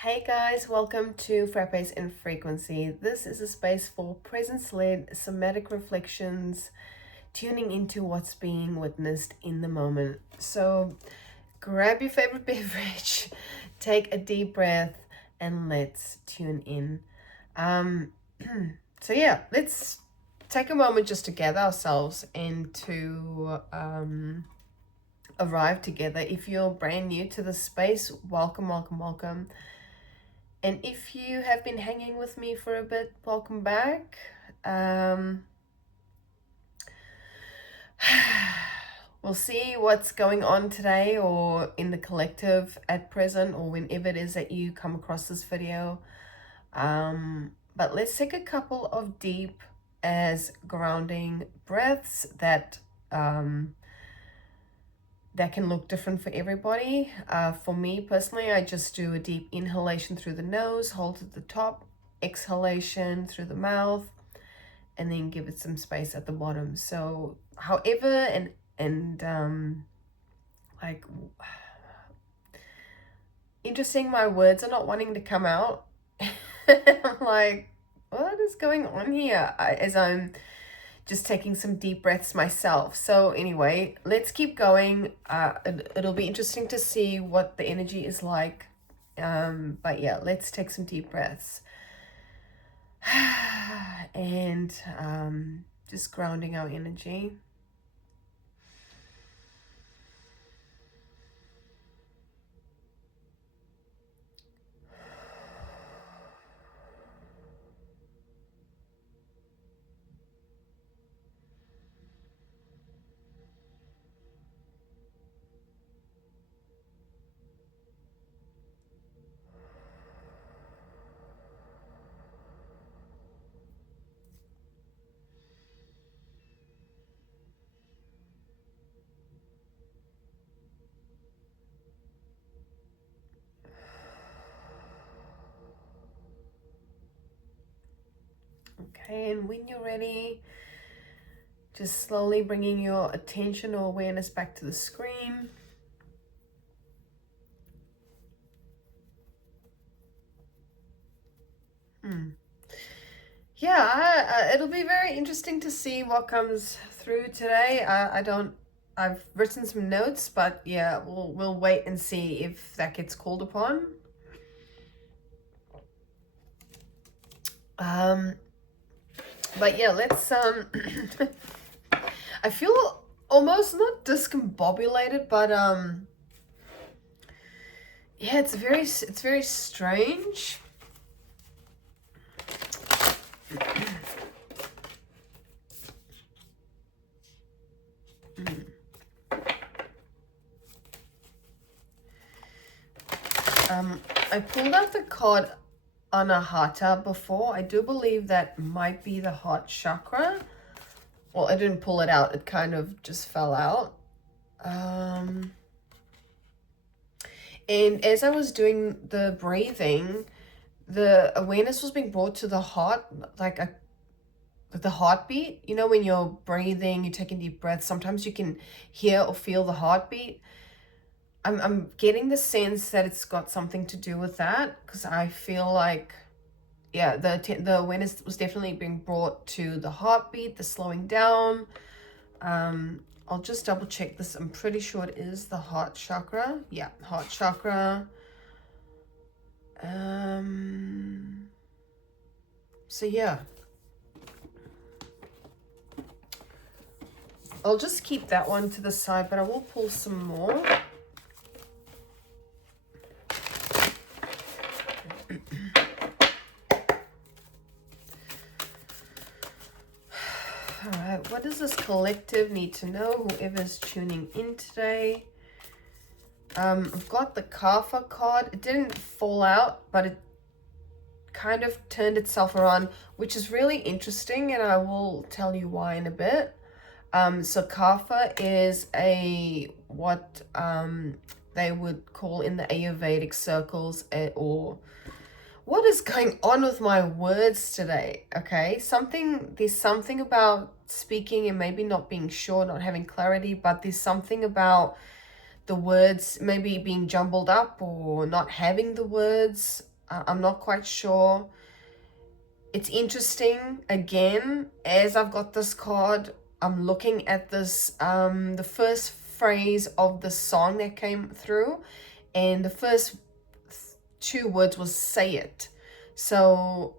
Hey guys, welcome to Frappes and Frequency. This is a space for presence-led somatic reflections, tuning into what's being witnessed in the moment. So grab your favorite beverage, take a deep breath, and let's tune in. Um, so yeah, let's take a moment just to gather ourselves and to arrive together. If you're brand new to the space, welcome, welcome, welcome. And if you have been hanging with me for a bit, welcome back. We'll see what's going on today or in the collective at present or whenever it is that you come across this video. But let's take a couple of deep as grounding breaths that can look different for everybody. For me personally, I just do a deep inhalation through the nose, hold at the top, exhalation through the mouth, and then give it some space at the bottom. So however, like, interesting, my words are not wanting to come out. I'm like, what is going on here? As I'm just taking some deep breaths myself. So anyway, let's keep going. It'll be interesting to see what the energy is like. But yeah, let's take some deep breaths. And just grounding our energy. Okay, and when you're ready, just slowly bringing your attention or awareness back to the screen. Yeah, it'll be very interesting to see what comes through today. I've written some notes, but yeah, we'll wait and see if that gets called upon. But yeah, let's I feel almost not discombobulated, but yeah, it's very strange. I pulled out the card Anahata before. I do believe that might be the heart chakra. Well, I didn't pull it out. It kind of just fell out. And as I was doing the breathing, the awareness was being brought to the heart, like the heartbeat. You know, when you're breathing, you're taking deep breaths, sometimes you can hear or feel the heartbeat. I'm getting the sense that it's got something to do with that, because I feel like, yeah, the awareness was definitely being brought to the heartbeat, the slowing down. I'll just double check this. I'm pretty sure it is the heart chakra. Yeah, heart chakra. So yeah. I'll just keep that one to the side, but I will pull some more. All right, what does this collective need to know? Whoever's tuning in today. I've got the Kapha card. It didn't fall out, but it kind of turned itself around, which is really interesting, and I will tell you why in a bit. So Kapha is what they would call in the Ayurvedic circles, or what is going on with my words today? Okay, there's something about speaking and maybe not being sure, not having clarity, but there's something about the words maybe being jumbled up or not having the words. I'm not quite sure. It's interesting. Again, as I've got this card, I'm looking at this, the first phrase of the song that came through, and the first two words was say it. So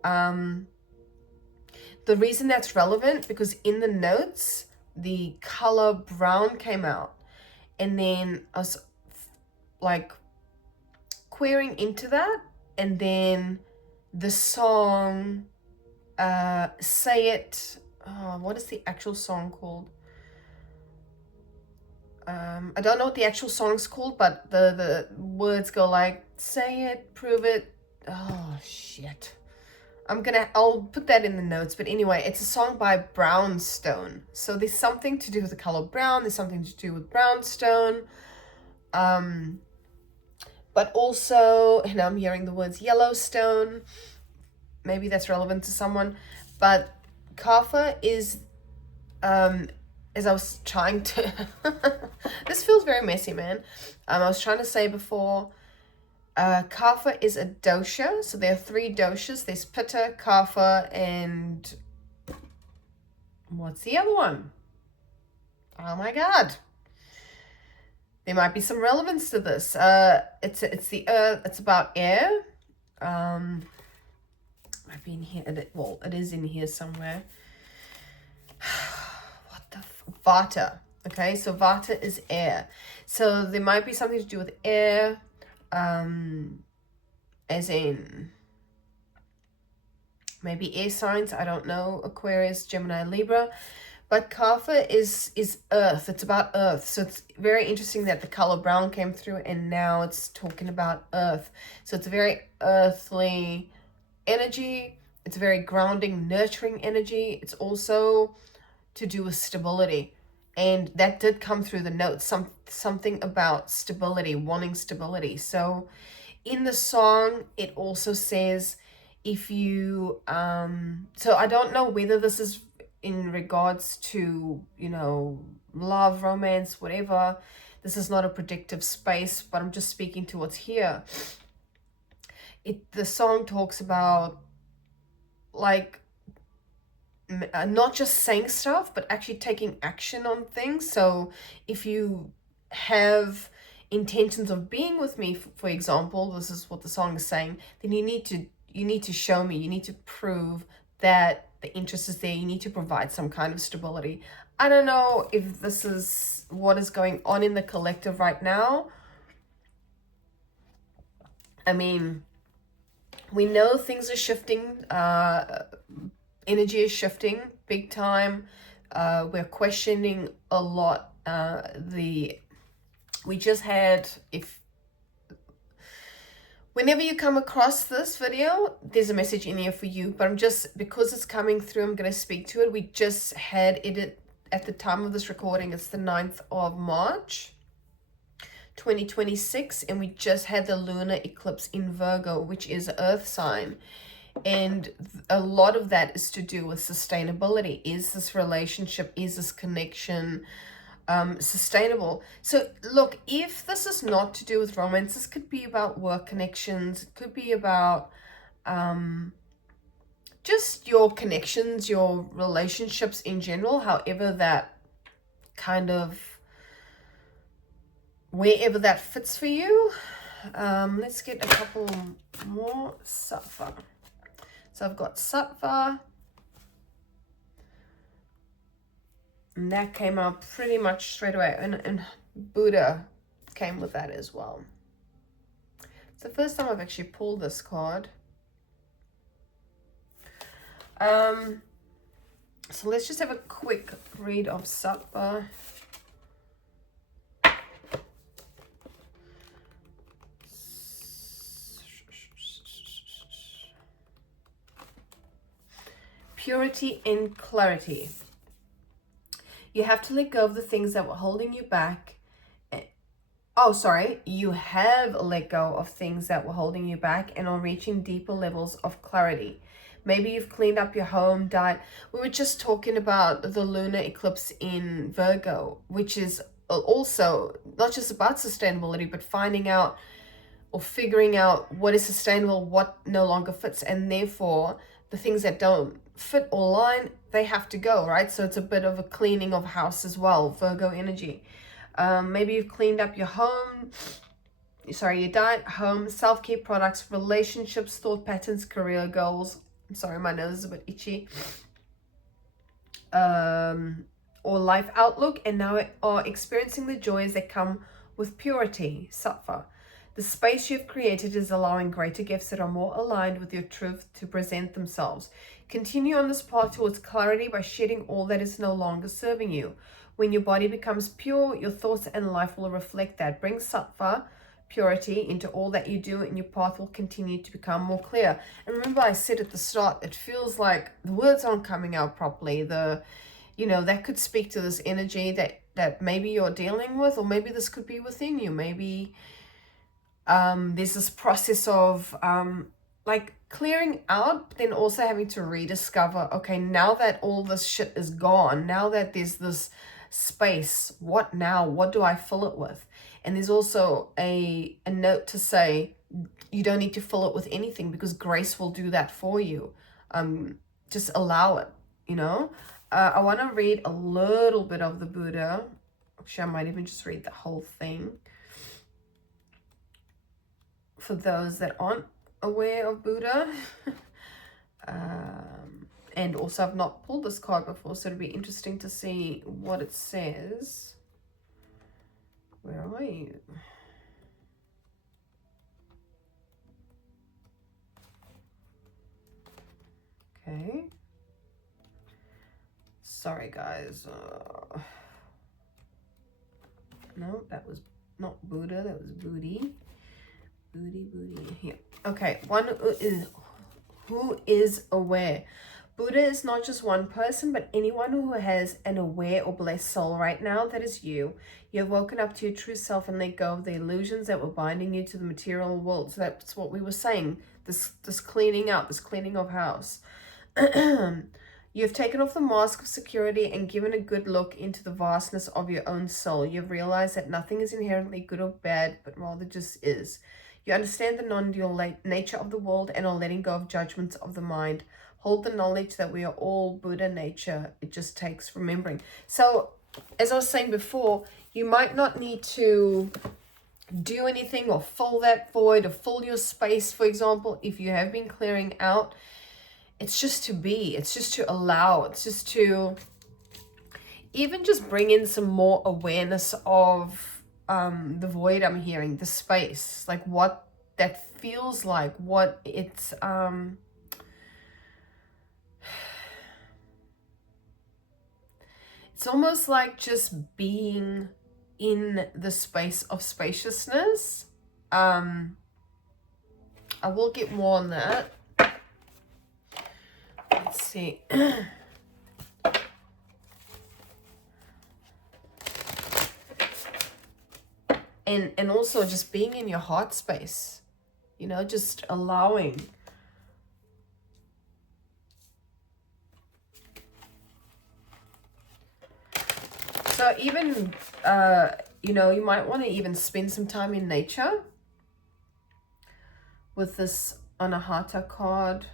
the reason that's relevant, because in the notes, the color brown came out. And then I was like querying into that. And then the song, Say It. Oh, what is the actual song called? I don't know what the actual song's called, but the words go like, say it, prove it. Oh, shit. I'll put that in the notes. But anyway, it's a song by Brownstone. So there's something to do with the color brown. There's something to do with Brownstone. But also, and I'm hearing the words Yellowstone. Maybe that's relevant to someone. But Kapha is, as I was trying to, this feels very messy, man. I was trying to say before, Kapha is a dosha. So there are 3 doshas. There's Pitta, Kapha, and what's the other one? Oh my God. There might be some relevance to this. It's the earth. It's about air. Might be in here. Well, it is in here somewhere. What the Vata. Okay, so Vata is air. So there might be something to do with air. As in maybe air signs, I don't know, Aquarius, Gemini, Libra. But Kapha is earth. It's about earth. So it's very interesting that the color brown came through and now it's talking about earth. So it's a very earthly energy. It's a very grounding, nurturing energy. It's also to do with stability. And that did come through the notes, something about stability, wanting stability. So in the song, it also says, if you, so I don't know whether this is in regards to, you know, love, romance, whatever. This is not a predictive space, but I'm just speaking to what's here. The song talks about, like, not just saying stuff, but actually taking action on things. So if you have intentions of being with me, for example, this is what the song is saying, then you need to show me, you need to prove that the interest is there. You need to provide some kind of stability. I don't know if this is what is going on in the collective right now. I mean, we know things are shifting. Energy is shifting big time. We're questioning a lot. We just had, whenever you come across this video, there's a message in here for you, but because it's coming through, I'm going to speak to it. We just had it at the time of this recording. It's the 9th of March, 2026, and we just had the lunar eclipse in Virgo, which is earth sign. And a lot of that is to do with sustainability. Is this relationship, is this connection sustainable? So look, if this is not to do with romance, this could be about work connections. It could be about just your connections, your relationships in general, however that kind of, wherever that fits for you. Let's get a couple more. Sattva. So I've got Sattva, and that came out pretty much straight away, and Buddha came with that as well. It's the first time I've actually pulled this card. So let's just have a quick read of Sattva. Purity and clarity. You have to let go of the things that were holding you back. You have let go of things that were holding you back and are reaching deeper levels of clarity. Maybe you've cleaned up your home, diet. We were just talking about the lunar eclipse in Virgo, which is also not just about sustainability, but finding out or figuring out what is sustainable, what no longer fits, and therefore the things that don't fit or line, they have to go, right? So it's a bit of a cleaning of house as well, Virgo energy. Maybe you've cleaned up your home, your diet, home, self-care products, relationships, thought patterns, career goals. I'm sorry, my nose is a bit itchy. Or life outlook, and now are experiencing the joys that come with purity, sattva. The space you've created is allowing greater gifts that are more aligned with your truth to present themselves. Continue on this path towards clarity by shedding all that is no longer serving you. When your body becomes pure, your thoughts and life will reflect that. Bring sattva, purity, into all that you do, and your path will continue to become more clear. And remember, I said at the start, it feels like the words aren't coming out properly. That could speak to this energy that maybe you're dealing with, or maybe this could be within you. Maybe there's this process of like clearing out, but then also having to rediscover, okay, now that all this shit is gone, now that there's this space, what now? What do I fill it with? And there's also a note to say, you don't need to fill it with anything, because grace will do that for you. Just allow it, I want to read a little bit of the Buddha. Actually, I might even just read the whole thing for those that aren't aware of Buddha. And also, I've not pulled this card before, so it'll be interesting to see what it says. Where are you? Okay. Sorry, guys. No, that was not Buddha. That was booty. Booty. Here. Okay. One who is aware. Buddha is not just one person, but anyone who has an aware or blessed soul right now. That is you. You have woken up to your true self and let go of the illusions that were binding you to the material world. So that's what we were saying. This cleaning out, this cleaning of house. You have taken off the mask of security and given a good look into the vastness of your own soul. You have realized that nothing is inherently good or bad, but rather just is. You understand the non-dual nature of the world and are letting go of judgments of the mind. Hold the knowledge that we are all Buddha nature. It just takes remembering. So, as I was saying before, you might not need to do anything or fill that void or fill your space, for example, if you have been clearing out. It's just to be. It's just to allow. It's just to even just bring in some more awareness of the void I'm hearing, the space, like what that feels like, what it's almost like just being in the space of spaciousness. I will get more on that. Let's see. And also just being in your heart space, just allowing. So even, you might want to even spend some time in nature with this Anahata card.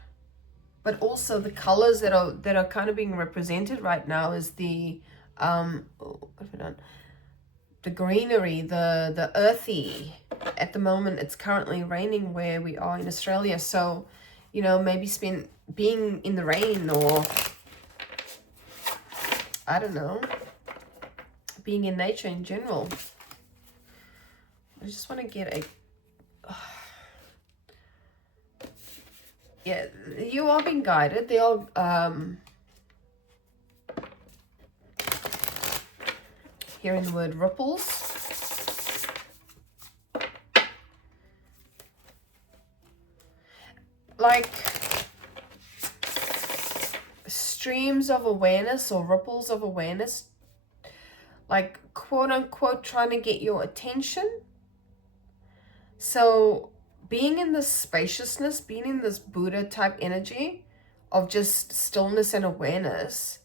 But also the colors that are kind of being represented right now is the the greenery, the earthy. At the moment, it's currently raining where we are in Australia. So, maybe being in the rain, or I don't know, being in nature in general. I just want to get a... Yeah, you are being guided. They are hearing the word ripples. Like streams of awareness or ripples of awareness, like quote unquote trying to get your attention. So being in this spaciousness, being in this Buddha type energy of just stillness and awareness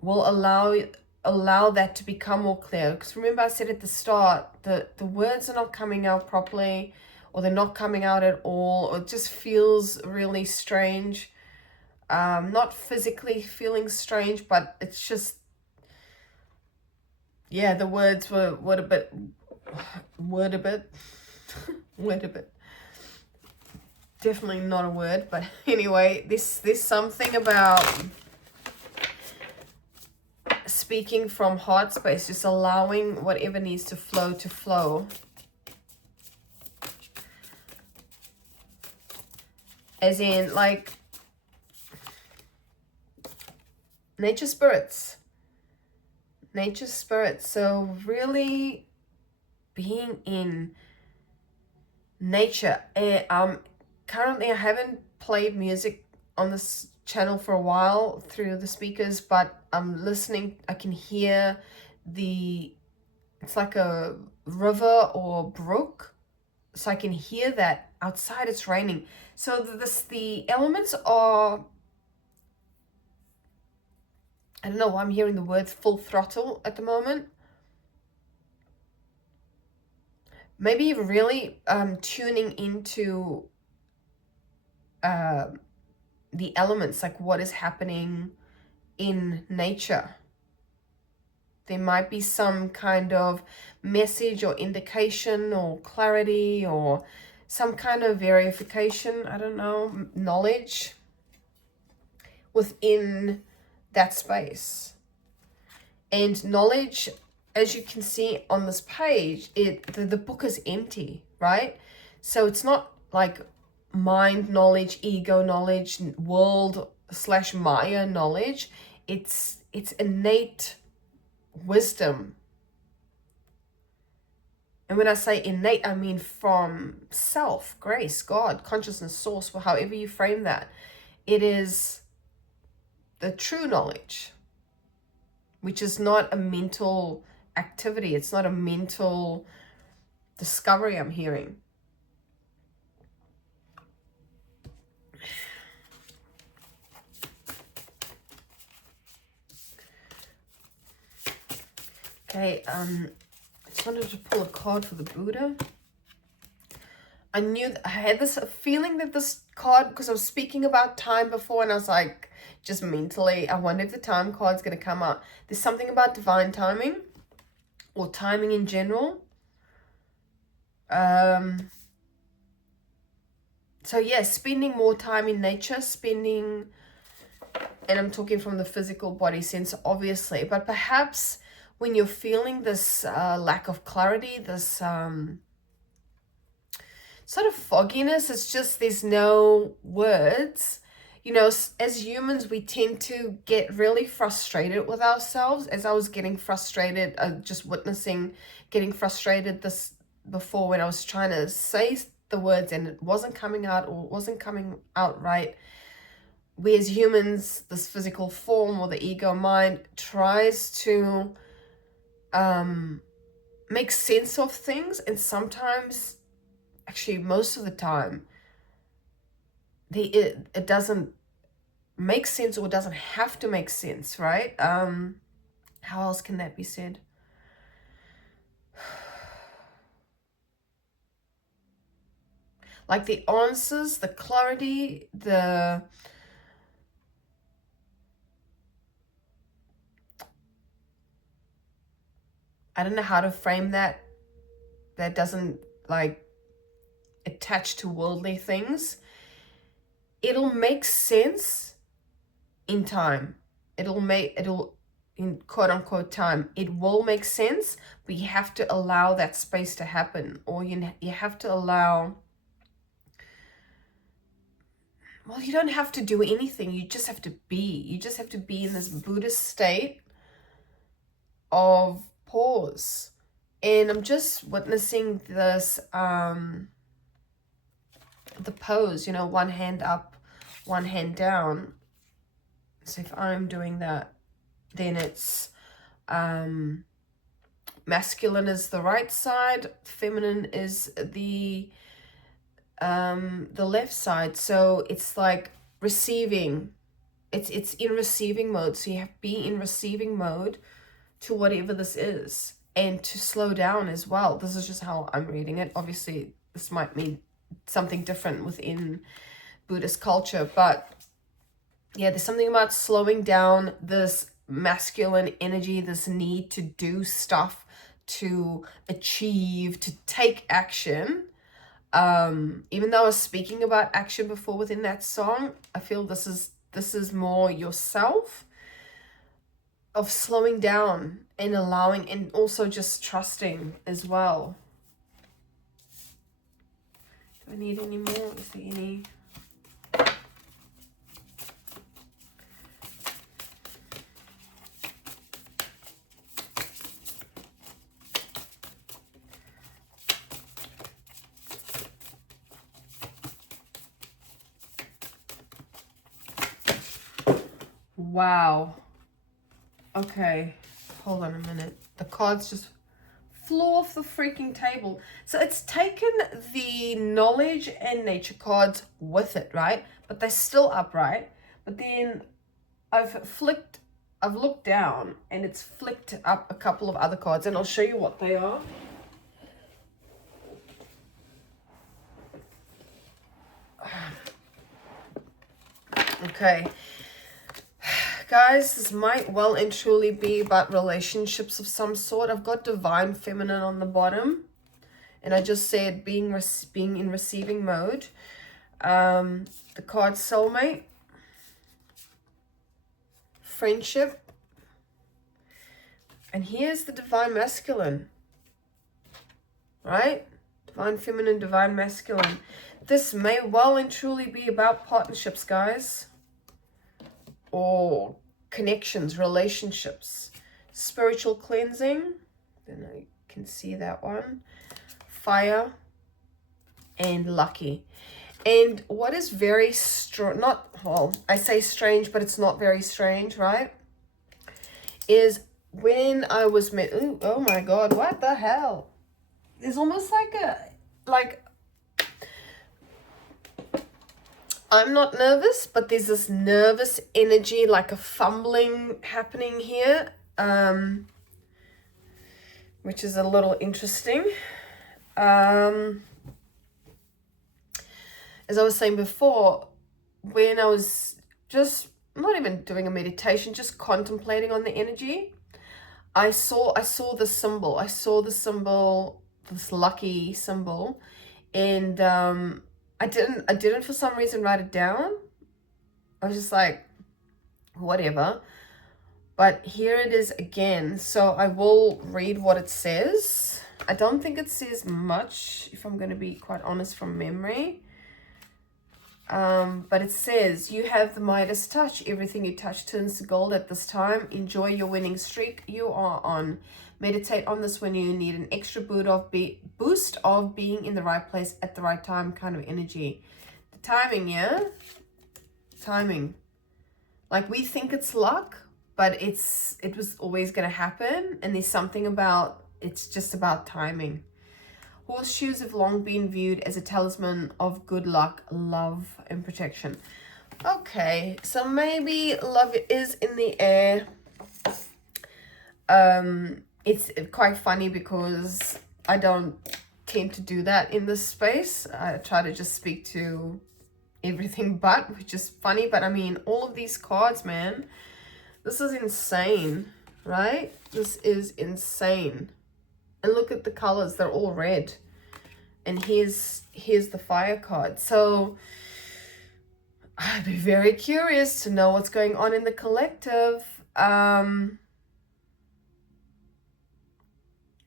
will allow allow that to become more clear. Because remember I said at the start, the words are not coming out properly, or they're not coming out at all, or it just feels really strange. Not physically feeling strange, but it's just, yeah, the words were a bit, word a bit, word a bit. Definitely not a word, but anyway, there's something about speaking from heart space, just allowing whatever needs to flow. As in, like, nature spirits. So really being in nature. Currently I haven't played music on this channel for a while through the speakers, but I'm listening. I can hear it's like a river or brook, so I can hear that. Outside it's raining, so the elements are, I don't know why I'm hearing the word full throttle at the moment. Maybe really tuning into the elements, like what is happening in nature. There might be some kind of message or indication or clarity or some kind of verification, I don't know, knowledge within that space. And knowledge, as you can see on this page, the book is empty, right? So it's not like mind knowledge, ego knowledge, world / Maya knowledge. It's innate wisdom. And when I say innate, I mean from self, grace, God, consciousness, source, however you frame that. It is the true knowledge, which is not a mental activity. It's not a mental discovery I'm hearing. Okay, I just wanted to pull a card for the Buddha. I knew I had this feeling that this card, because I was speaking about time before, and I was like, just mentally, I wonder if the time card's going to come up. There's something about divine timing, or timing in general. So yeah, spending more time in nature, and I'm talking from the physical body sense, obviously, but perhaps when you're feeling this lack of clarity, this sort of fogginess, it's just there's no words. You know, as humans, we tend to get really frustrated with ourselves. As I was getting frustrated, just witnessing, getting frustrated this before when I was trying to say the words and it wasn't coming out, or it wasn't coming out right. We as humans, this physical form or the ego mind tries to make sense of things, and sometimes, actually most of the time, it doesn't make sense, or it doesn't have to make sense, right? How else can that be said? Like the answers, the clarity, I don't know how to frame that doesn't like attach to worldly things. It'll make sense in time. It'll in quote unquote time, it will make sense, but you have to allow that space to happen, or you have to allow, well, you don't have to do anything. You just have to be. You just have to be in this Buddhist state of pause. And I'm just witnessing this, the pose, you know, one hand up, one hand down. So if I'm doing that, then it's masculine is the right side, feminine is the left side. So it's like receiving. It's in receiving mode. So you have to be in receiving mode to whatever this is, and to slow down as well. This is just how I'm reading it. Obviously, this might mean something different within Buddhist culture, but yeah, there's something about slowing down, this masculine energy, this need to do stuff, to achieve, to take action. Even though I was speaking about action before within that song, I feel this is more yourself, of slowing down and allowing, and also just trusting as well. Do I need any more? Is there any? Wow. Okay, hold on a minute. The cards just flew off the freaking table. So it's taken the knowledge and nature cards with it, right? But they're still upright. But then I've looked down and it's flicked up a couple of other cards, and I'll show you what they are. Okay. Guys, this might well and truly be about relationships of some sort. I've got divine feminine on the bottom, and I just said being in receiving mode. The card soulmate, friendship, and here's the divine masculine, right? Divine feminine, divine masculine. This may well and truly be about partnerships, guys, or connections, relationships, spiritual cleansing. Then I can see that one. Fire and lucky. And what is very I say strange, but it's not very strange, right? Is when I was met. Ooh, oh my God, what the hell? There's almost like I'm not nervous, but there's this nervous energy, like a fumbling happening here, which is a little interesting. As I was saying before, when I was just not even doing a meditation, just contemplating on the energy, I saw the symbol. I saw the symbol, this lucky symbol, and I didn't for some reason write it down. I was just like, whatever. But here it is again. So I will read what it says. I don't think it says much, if I'm going to be quite honest, from memory. But it says, you have the Midas touch. Everything you touch turns to gold at this time. Enjoy your winning streak you are on. Meditate on this when you need an extra boost of being in the right place at the right time kind of energy. The timing, yeah? Timing. Like, we think it's luck, but it was always going to happen. And there's something about, it's just about timing. Horseshoes have long been viewed as a talisman of good luck, love, and protection. Okay, so maybe love is in the air. It's quite funny because I don't tend to do that in this space. I try to just speak to everything but, which is funny. But I mean, all of these cards, man, this is insane, right? This is insane. And look at the colors, they're all red. And here's the fire card. So I'd be very curious to know what's going on in the collective.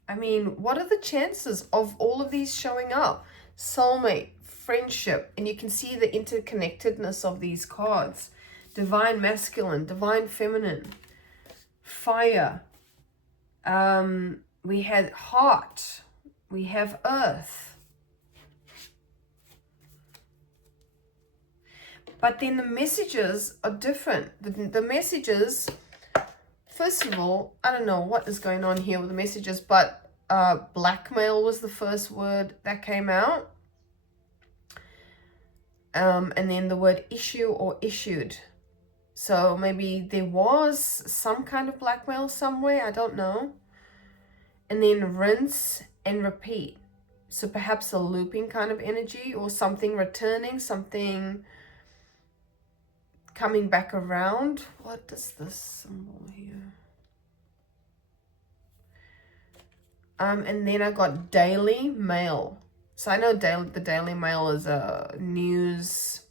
I mean, what are the chances of all of these showing up? Soulmate, friendship, and you can see the interconnectedness of these cards. Divine masculine, divine feminine, fire. We had heart. We have earth. But then the messages are different. The messages, first of all, I don't know what is going on here with the messages, but blackmail was the first word that came out. And then the word issue or issued. So maybe there was some kind of blackmail somewhere, I don't know. And then rinse and repeat. So perhaps a looping kind of energy, or something returning, something coming back around. What is this symbol here? And then I got Daily Mail. So I know the Daily Mail is a news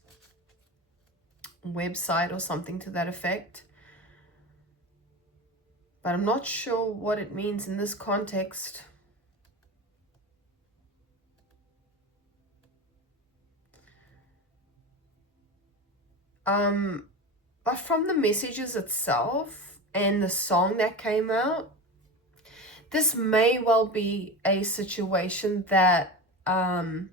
website or something to that effect. But I'm not sure what it means in this context. But from the messages itself and the song that came out, this may well be a situation that, and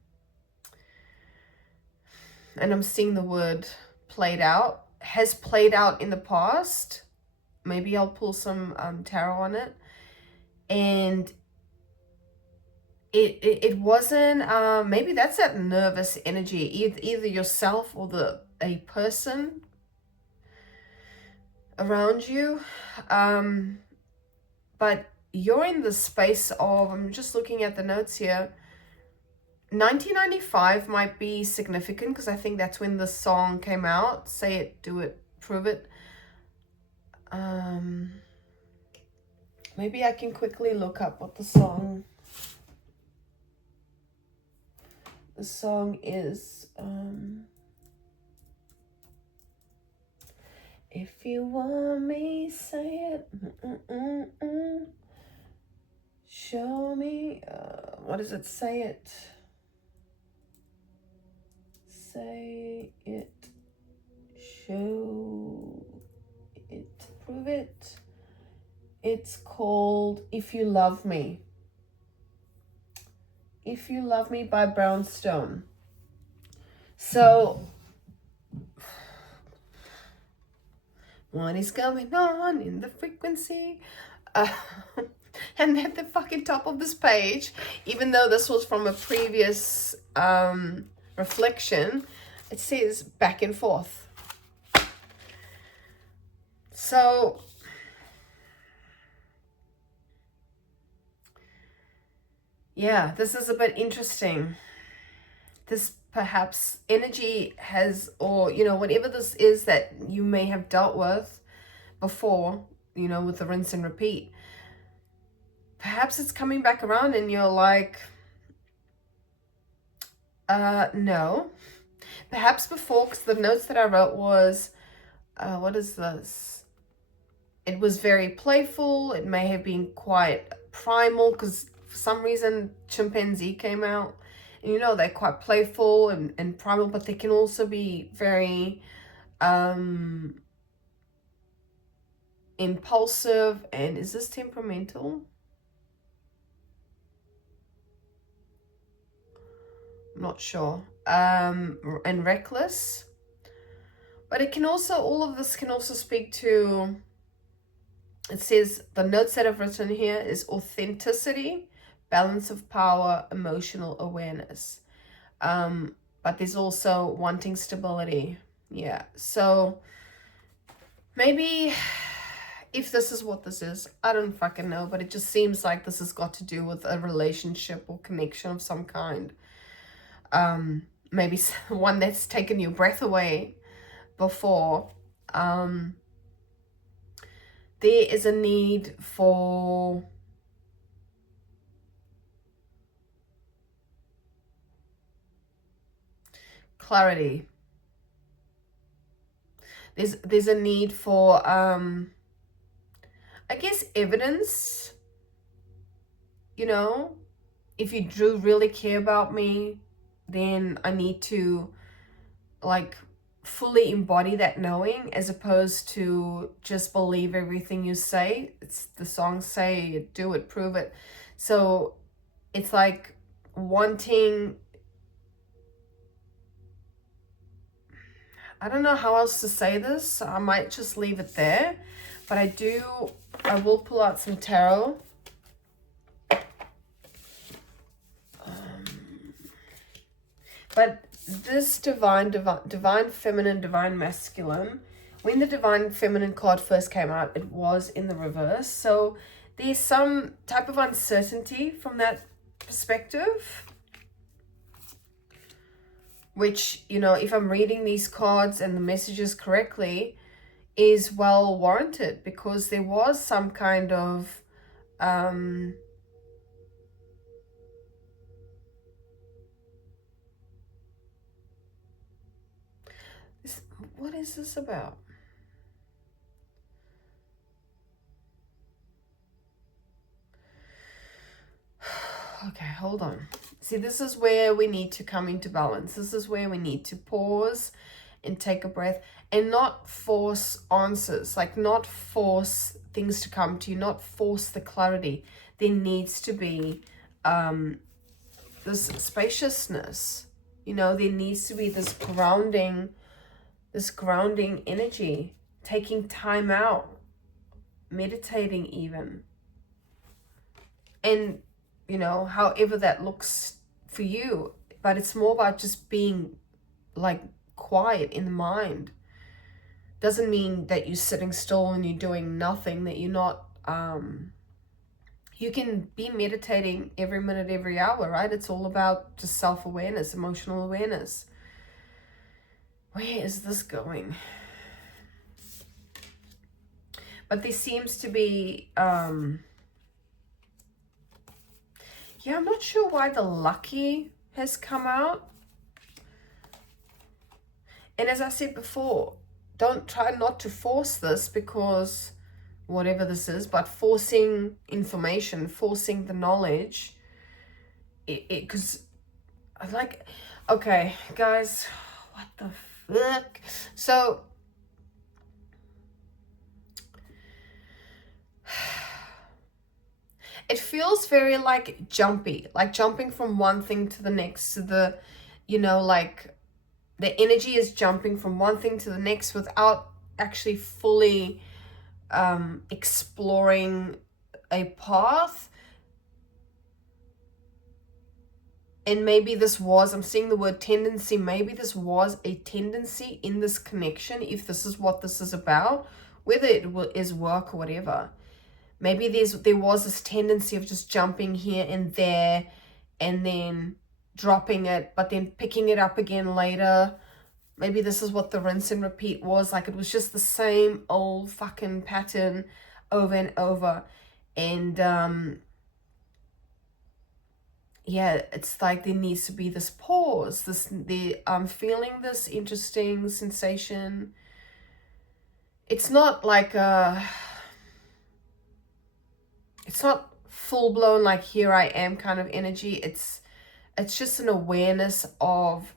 I'm seeing the word played out, has played out in the past. Maybe I'll pull some tarot on it. And it wasn't, maybe that's that nervous energy, either yourself or a person around you. But you're in the space of, I'm just looking at the notes here, 1995 might be significant because I think that's when the song came out. Say it, do it, prove it. Maybe I can quickly look up what the song is. If you want me, say it. Show me. What does it? Say it. Say it. Show it. Prove it. It's called If You Love Me. If You Love Me by Brownstone. So, what is going on in the frequency? And at the fucking top of this page, even though this was from a previous reflection, it says back and forth. So, yeah, this is a bit interesting. This perhaps energy has, or, you know, whatever this is that you may have dealt with before, you know, with the rinse and repeat. Perhaps it's coming back around and you're like, no. Perhaps before, because the notes that I wrote was, what is this? It was very playful. It may have been quite primal because for some reason chimpanzee came out. And, you know, they're quite playful and primal, but they can also be very impulsive. And is this temperamental? I'm not sure. And reckless. But it can also, all of this can also speak to, it says the notes that I've written here is authenticity, balance of power, emotional awareness. But there's also wanting stability. Yeah. So maybe if this is what this is, I don't fucking know, but it just seems like this has got to do with a relationship or connection of some kind. Maybe one that's taken your breath away before. There is a need for clarity. There's a need for I guess evidence. You know, if you do really care about me, then I need to like fully embody that knowing, as opposed to just believe everything you say. It's the songs say, do it, prove it. So it's like wanting, I don't know how else to say this, so I might just leave it there. But I will pull out some tarot. But this divine feminine, divine masculine when the Divine Feminine card first came out, it was in the reverse. So there's some type of uncertainty from that perspective, which, you know, if I'm reading these cards and the messages correctly, is well warranted, because there was some kind of what is this about? Okay, hold on. See, this is where we need to come into balance. This is where we need to pause and take a breath and not force answers, like not force things to come to you, not force the clarity. There needs to be this spaciousness, you know, there needs to be this grounding energy, taking time out, meditating even. And, you know, however that looks for you, but it's more about just being like quiet in the mind. Doesn't mean that you're sitting still and you're doing nothing, that you're not, you can be meditating every minute, every hour, right? It's all about just self-awareness, emotional awareness. Where is this going? But there seems to be, yeah, I'm not sure why the lucky has come out. And as I said before, don't try not to force this, because whatever this is, but forcing information, forcing the knowledge, because like, okay, guys, what the fuck? So, it feels very like jumpy, like jumping from one thing to the next, to the, you know, like the energy is jumping from one thing to the next without actually fully exploring a path. And maybe this was, I'm seeing the word tendency, maybe this was a tendency in this connection, if this is what this is about, whether it is work or whatever. Maybe there was this tendency of just jumping here and there and then dropping it, but then picking it up again later. Maybe this is what the rinse and repeat was. Like, it was just the same old fucking pattern over and over. And yeah, it's like there needs to be this pause. I'm feeling this interesting sensation. It's not like it's not full blown like here I am kind of energy. It's just an awareness of,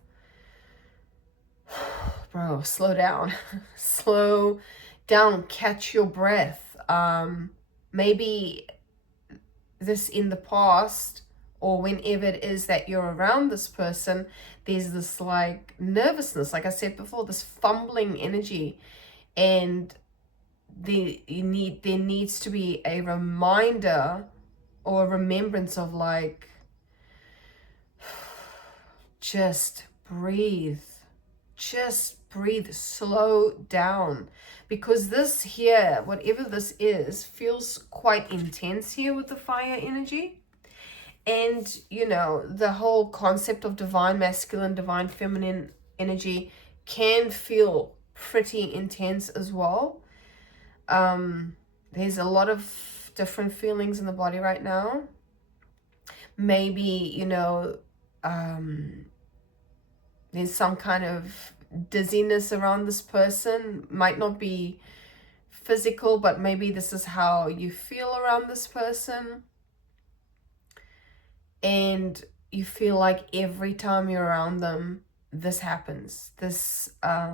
bro, slow down. Slow down, catch your breath. Maybe this in the past, or whenever it is that you're around this person, there's this like nervousness, like I said before, this fumbling energy, and there needs to be a reminder or a remembrance of like, just breathe, slow down, because this here, whatever this is, feels quite intense here with the fire energy. And, you know, the whole concept of divine masculine, divine feminine energy can feel pretty intense as well. There's a lot of different feelings in the body right now. Maybe, you know, there's some kind of dizziness around this person. Might not be physical, but maybe this is how you feel around this person. And you feel like every time you're around them, this happens. This, I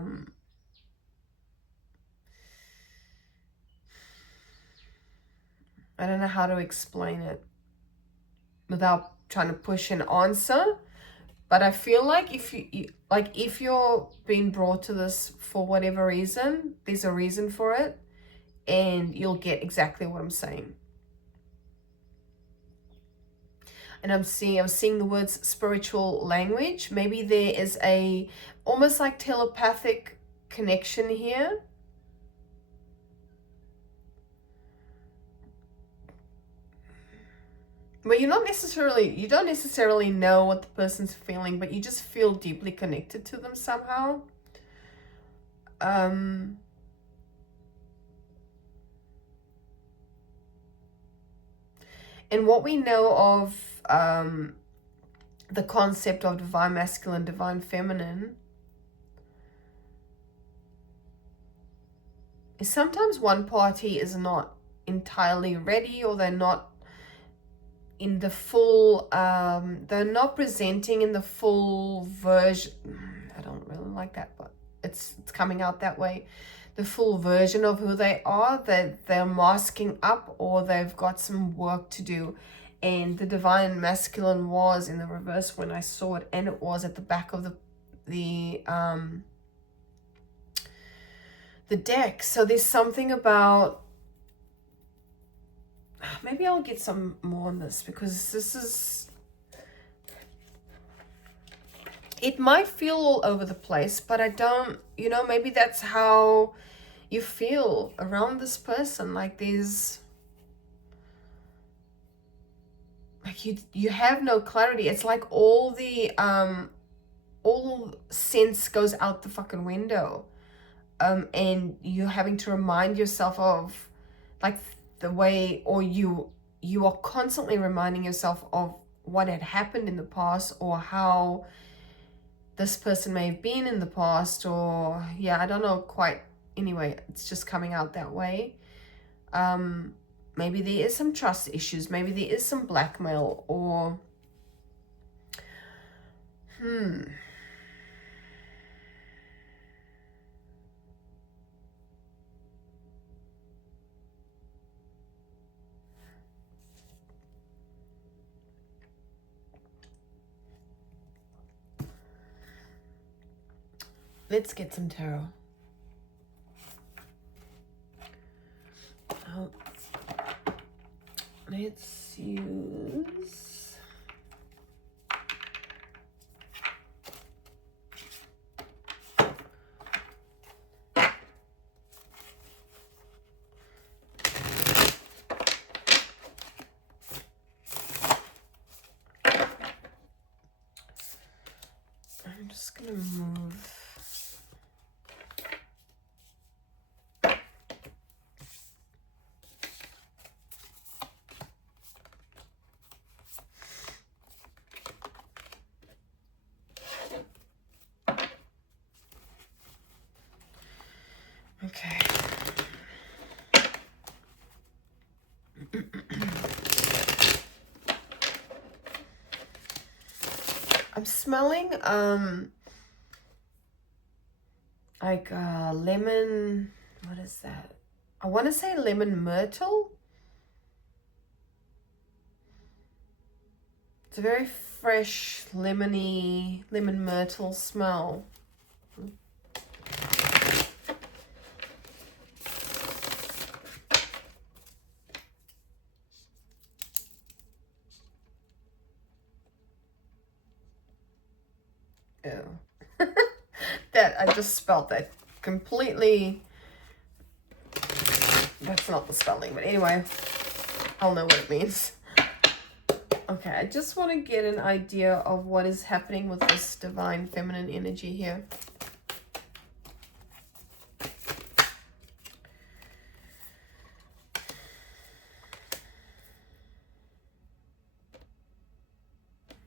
don't know how to explain it without trying to push an answer. But I feel like if you're being brought to this for whatever reason, there's a reason for it, and you'll get exactly what I'm saying. And I'm seeing the words spiritual language. Maybe there is a almost like telepathic connection here. But you don't necessarily know what the person's feeling, but you just feel deeply connected to them somehow. And what we know of the concept of divine masculine, divine feminine, is sometimes one party is not entirely ready, or they're not in the full, they're not presenting in the full version. I don't really like that, but it's coming out that way. The full version of who they are, that they're masking up, or they've got some work to do. And the divine masculine was in the reverse when I saw it, and it was at the back of the deck. So there's something about, maybe I'll get some more on this, because this is, it might feel all over the place, but I don't, you know, maybe that's how you feel around this person. Like there's, like you have no clarity. It's like all sense goes out the fucking window. And you're having to remind yourself of, like, the way, or you are constantly reminding yourself of what had happened in the past, or how this person may have been in the past, or yeah, I don't know quite. Anyway, it's just coming out that way. Maybe there is some trust issues, maybe there is some blackmail, or let's get some tarot. Oh, let's use, I'm just gonna move. Okay. I'm smelling like lemon, what is that? I want to say lemon myrtle. It's a very fresh, lemony, lemon myrtle smell. Ew. That, I just spelled that completely. That's not the spelling, but anyway, I'll know what it means. Okay, I just want to get an idea of what is happening with this divine feminine energy here.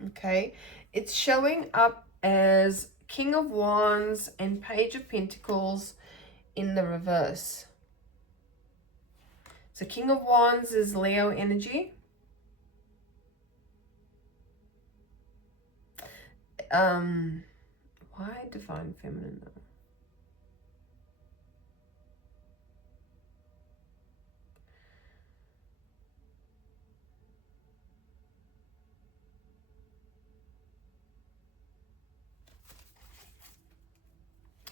Okay, it's showing up as King of Wands and Page of Pentacles in the reverse. So King of Wands is Leo energy. Why divine feminine though?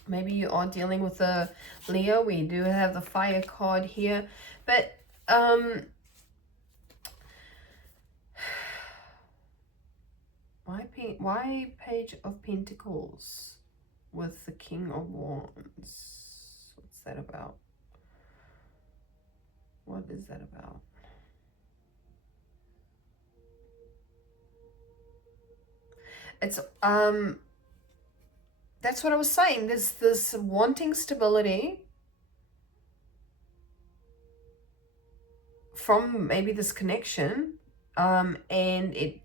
Maybe you are dealing with a Leo. We do have the fire card here, but why Page of Pentacles with the King of Wands? What's that about? What is that about? It's that's what I was saying. There's this wanting stability from maybe this connection, and it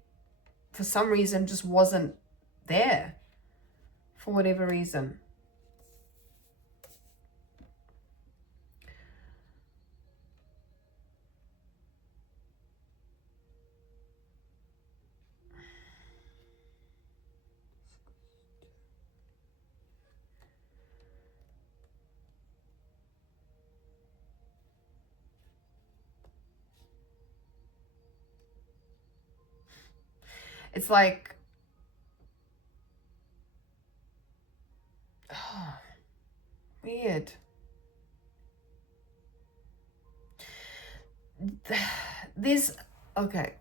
for some reason just wasn't there for whatever reason. It's like, oh, weird. Okay.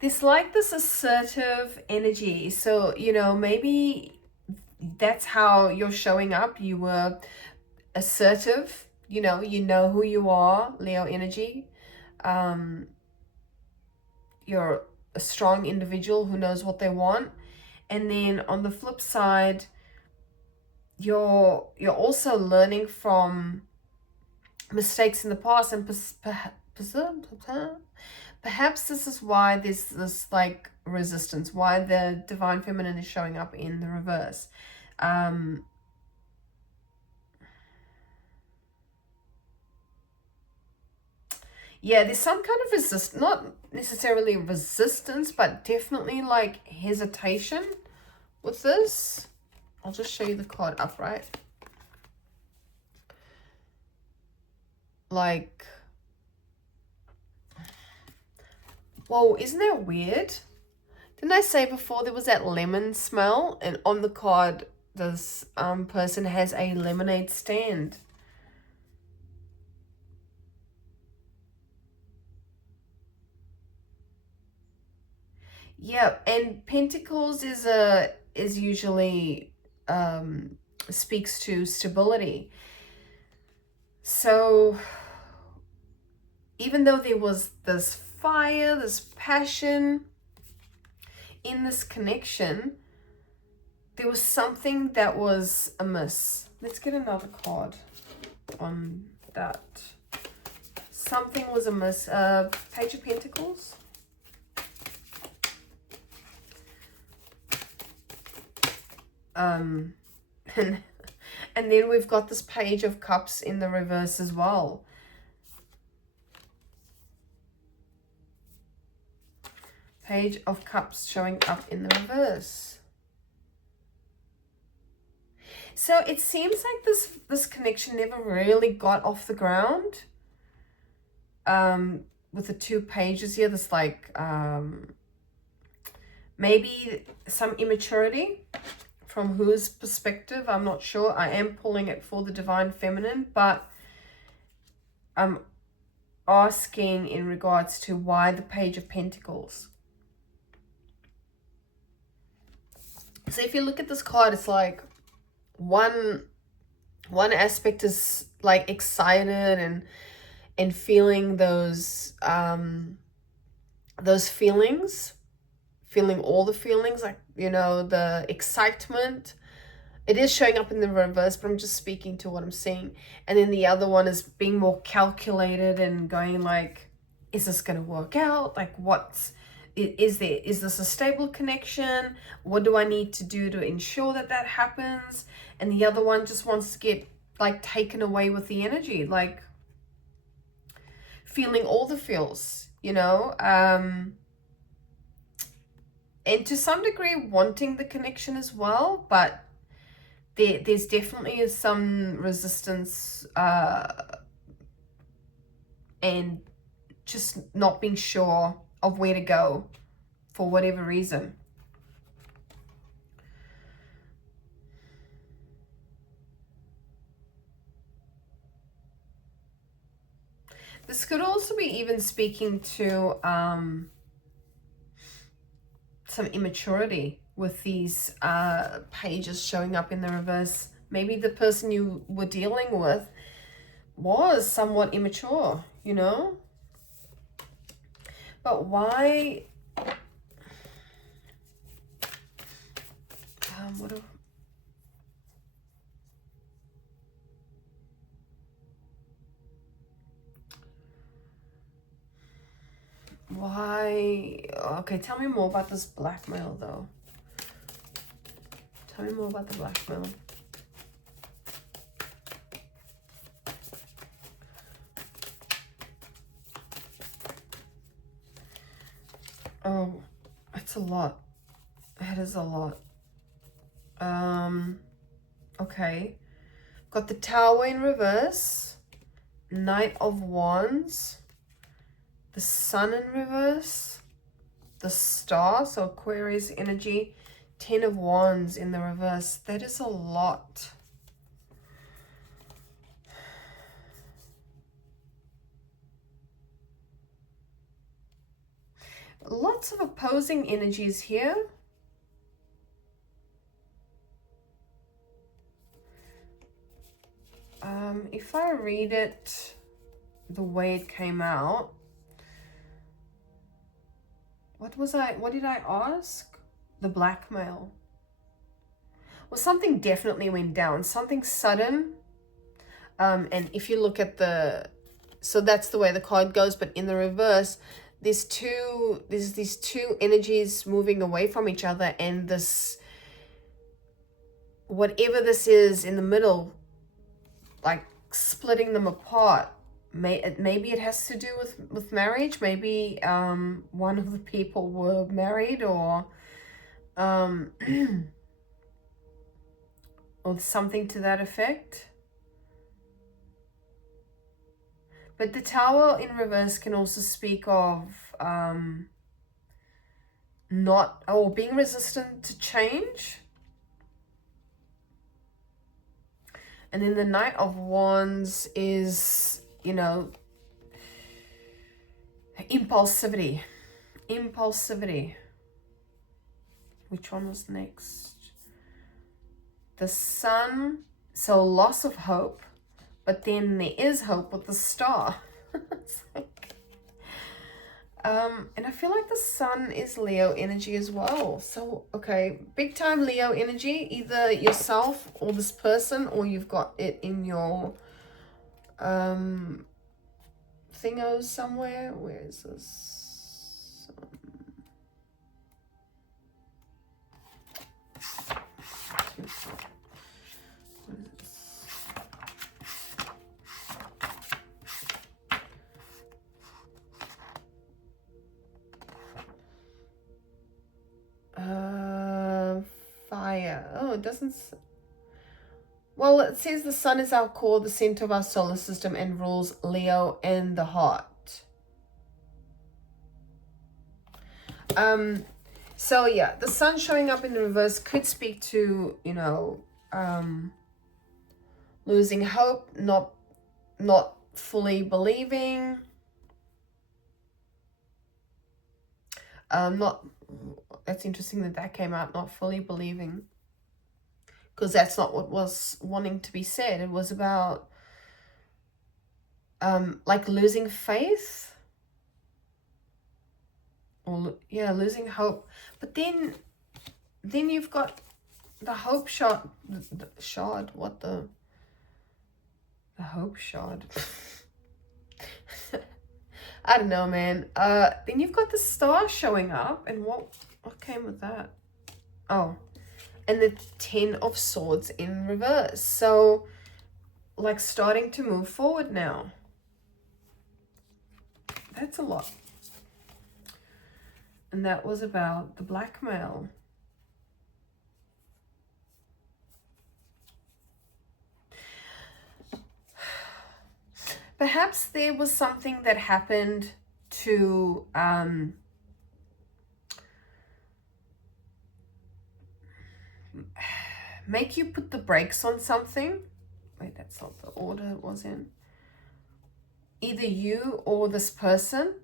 There's like this assertive energy. So, maybe that's how you're showing up. You were assertive, you know who you are, Leo energy. You're a strong individual who knows what they want. And then on the flip side, you're also learning from mistakes in the past, and perhaps this is why there's this like resistance, why the divine feminine is showing up in the reverse. Yeah, there's some kind of not necessarily resistance, but definitely like hesitation with this. I'll just show you the card upright. Like, whoa, isn't that weird? Didn't I say before there was that lemon smell? And on the card, this person has a lemonade stand. Yeah, and Pentacles is usually speaks to stability. So even though there was this fire, this passion in this connection, there was something that was amiss. Let's get another card on that. Something was amiss. Page of Pentacles. And then we've got this Page of Cups in the reverse as well. Page of Cups showing up in the reverse. So it seems like this connection never really got off the ground. With the two pages here, this like maybe some immaturity from whose perspective, I'm not sure. I am pulling it for the divine feminine, but I'm asking in regards to why the Page of Pentacles. So if you look at this card, it's like one aspect is like excited and feeling those feelings, feeling all the feelings, like, the excitement. It is showing up in the reverse, but I'm just speaking to what I'm seeing. And then the other one is being more calculated and going like, is this going to work out? Like, is this a stable connection? What do I need to do to ensure that happens? And the other one just wants to get like taken away with the energy, like feeling all the feels, and to some degree wanting the connection as well, but there's definitely some resistance and just not being sure of where to go for whatever reason. This could also be even speaking to some immaturity with these pages showing up in the reverse. Maybe the person you were dealing with was somewhat immature, But why? What do... Why? Okay, tell me more about this blackmail, though. Tell me more about the blackmail. Oh, it's a lot. It is a lot. Okay. Got the Tower in reverse. Knight of Wands. The Sun in reverse. The Star, so Aquarius energy. 10 of Wands in the reverse. That is a lot. Lots of opposing energies here. If I read it the way it came out, what did I ask? The blackmail. Well, something definitely went down, something sudden. And if you look at so that's the way the card goes, but in the reverse, there's these two energies moving away from each other, and this, whatever this is in the middle, like splitting them apart. Maybe it has to do with marriage. Maybe one of the people were married, or or something to that effect. But the Tower in reverse can also speak of being resistant to change. And then the Knight of Wands is, impulsivity. Impulsivity. Which one was next? The Sun. So loss of hope. But then there is hope with the Star. It's like, and I feel like the Sun is Leo energy as well. So, okay, big time Leo energy, either yourself or this person, or you've got it in your thingos somewhere. Where is this? Fire. Oh, it doesn't. Well, it says the Sun is our core, the center of our solar system, and rules Leo and the heart. So yeah, the Sun showing up in the reverse could speak to, losing hope, not fully believing. That's interesting that came out, not fully believing, because that's not what was wanting to be said. It was about like losing faith, or losing hope. But then you've got the hope shard. The shard. What the hope shard? I don't know, man. Then you've got the Star showing up, and what came with that? Oh, and the 10 of Swords in reverse. So, like, starting to move forward now. That's a lot. And that was about the blackmail. Perhaps there was something that happened to make you put the brakes on something. Wait, that's not the order it was in. Either you or this person.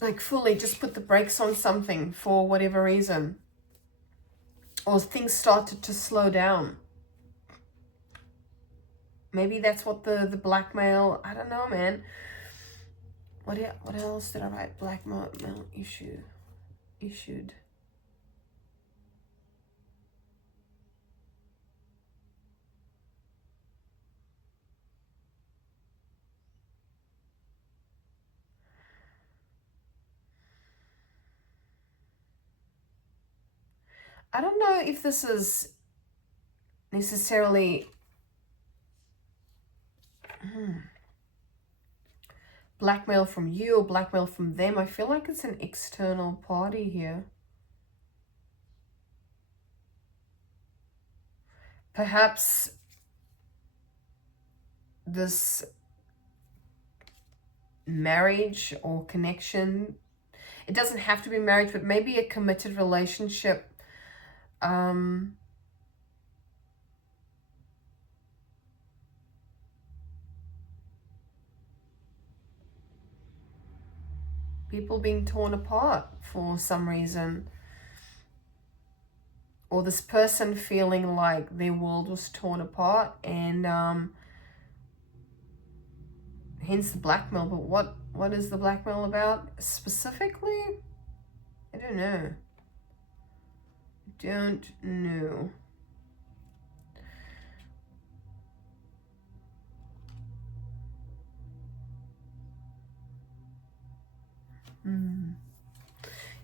Like fully just put the brakes on something for whatever reason. Or things started to slow down. Maybe that's what the blackmail, I don't know, man. What else did I write? Blackmail issued. I don't know if this is necessarily blackmail from you or blackmail from them. I feel like it's an external party here. Perhaps this marriage or connection, it doesn't have to be marriage, but maybe a committed relationship. People being torn apart for some reason. Or this person feeling like their world was torn apart, and hence the blackmail. But what is the blackmail about specifically? I don't know. Don't know.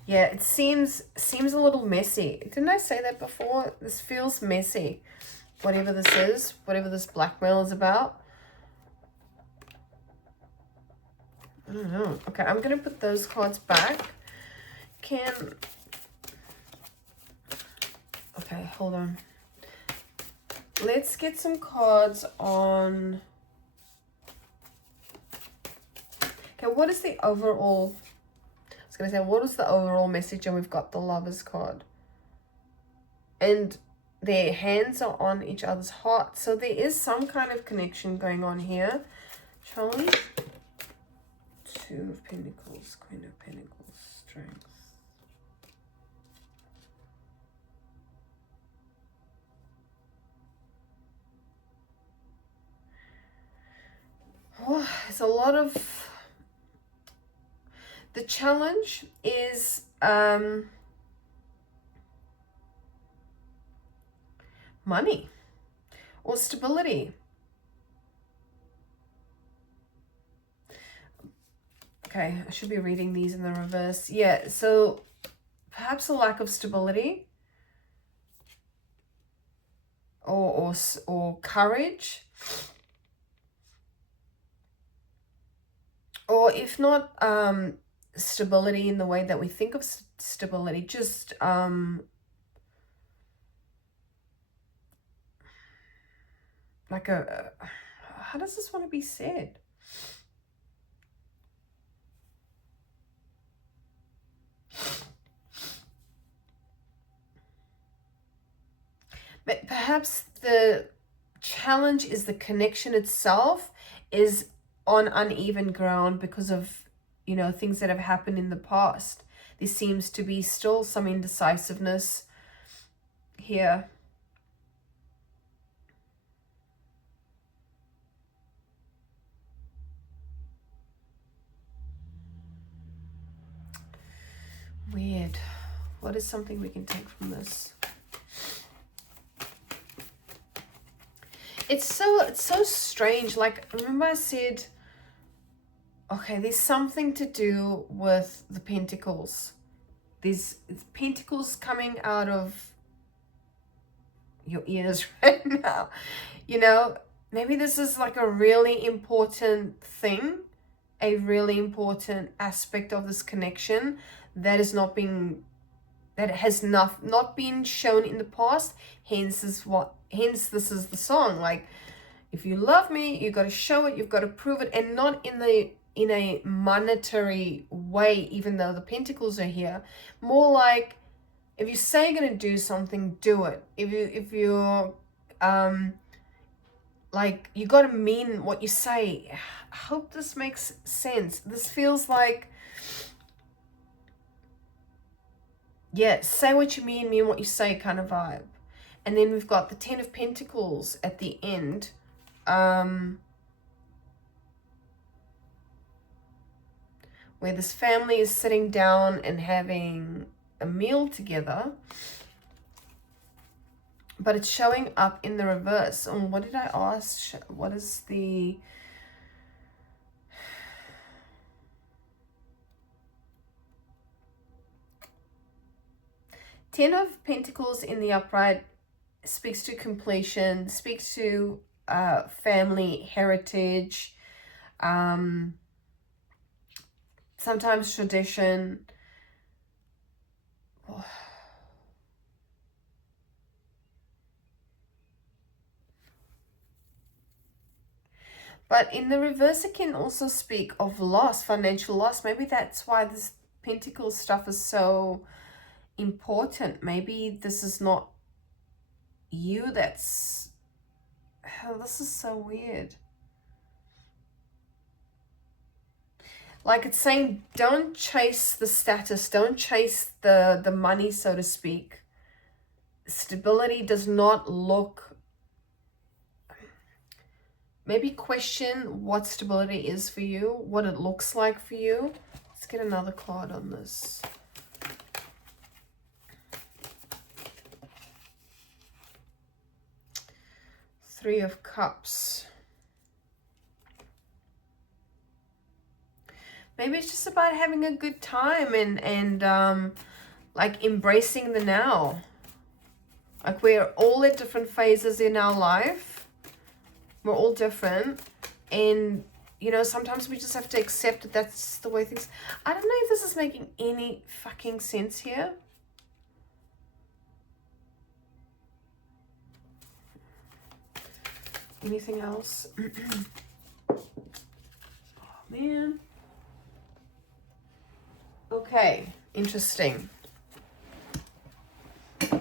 Yeah, it seems a little messy. Didn't I say that before? This feels messy. Whatever this is, whatever this blackmail is about. I don't know. Okay, I'm going to put those cards back. Okay, hold on. Let's get some cards on... Okay, what is the overall... I was going to say, what is the overall message? And we've got the Lovers card. And their hands are on each other's hearts. So there is some kind of connection going on here. Charlie? Two of Pentacles, Queen of Pentacles, Strength. Oh, it's a lot of... The challenge is money or stability. Okay, I should be reading these in the reverse. Yeah, so perhaps a lack of stability or courage. Or if not stability in the way that we think of stability, just like how does this want to be said? But perhaps the challenge is the connection itself is on uneven ground because of, you know, things that have happened in the past. There seems to be still some indecisiveness here. Weird. What is something we can take from this? It's so strange. Like, remember I said, okay, there's something to do with the pentacles. There's pentacles coming out of your ears right now. You know, maybe this is like a really important thing, a really important aspect of this connection that is not being, that has not been shown in the past. Hence this is the song. Like, if you love me, you got to show it, you've got to prove it, and not in a monetary way, even though the pentacles are here. More like, if you say you're going to do something, do it. If you're like, you got to mean what you say. I hope this makes sense. This feels like, yeah, say what you mean what you say kind of vibe. And then we've got the Ten of Pentacles at the end. where this family is sitting down and having a meal together, but it's showing up in the reverse. And what did I ask? What is the... Ten of Pentacles in the upright speaks to completion, speaks to family heritage, sometimes tradition. But in the reverse, it can also speak of loss, financial loss. Maybe that's why this Pentacle stuff is so important. Maybe this is not you that's... Oh, this is so weird. Like it's saying, don't chase the status, don't chase the money, so to speak. Stability does not look... Maybe question what stability is for you, what it looks like for you. Let's get another card on this. Three of Cups. Maybe it's just about having a good time and like embracing the now. Like we're all at different phases in our life. We're all different, and you know, sometimes we just have to accept that that's the way things... I don't know if this is making any fucking sense here. Anything else? Oh man. Okay, interesting. So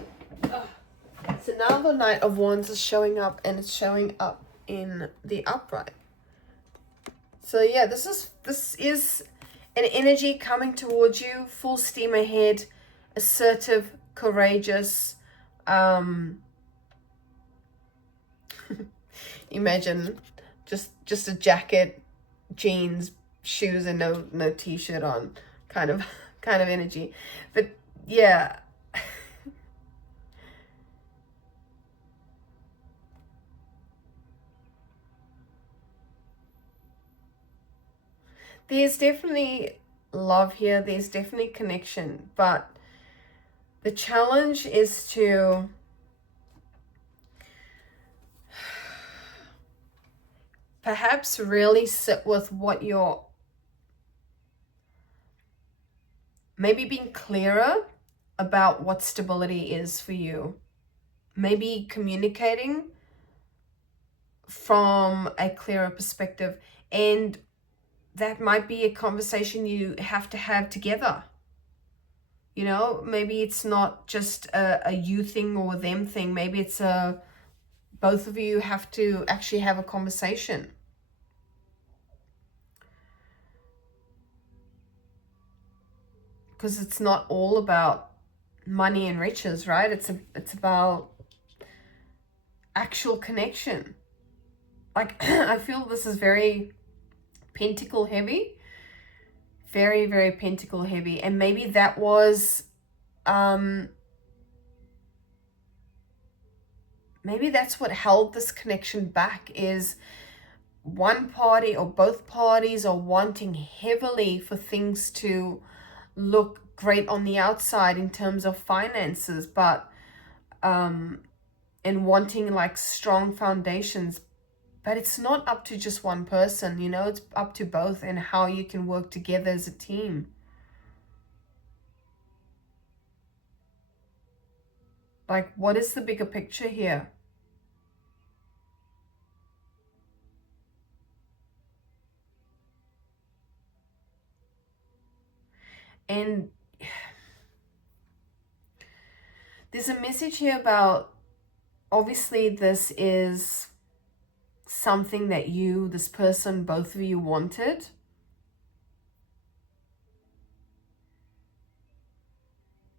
now the Knight of Wands is showing up, and it's showing up in the upright. So yeah, this is an energy coming towards you, full steam ahead, assertive, courageous. Imagine just a jacket, jeans, shoes, and no t-shirt on, kind of energy. But yeah. There's definitely love here. There's definitely connection. But the challenge is to perhaps really sit with what you're... Maybe being clearer about what stability is for you. Maybe communicating from a clearer perspective. And that might be a conversation you have to have together. You know, maybe it's not just a you thing or them thing. Maybe it's both of you have to actually have a conversation. Because it's not all about money and riches, right? It's about actual connection. Like, I feel this is very Pentacle heavy. Very, very Pentacle heavy. And maybe that was... maybe that's what held this connection back, is one party or both parties are wanting heavily for things to look great on the outside in terms of finances, but and wanting like strong foundations. But it's not up to just one person, you know, it's up to both, and how you can work together as a team. Like, what is the bigger picture here? And there's a message here about, obviously this is something that you, this person, both of you wanted.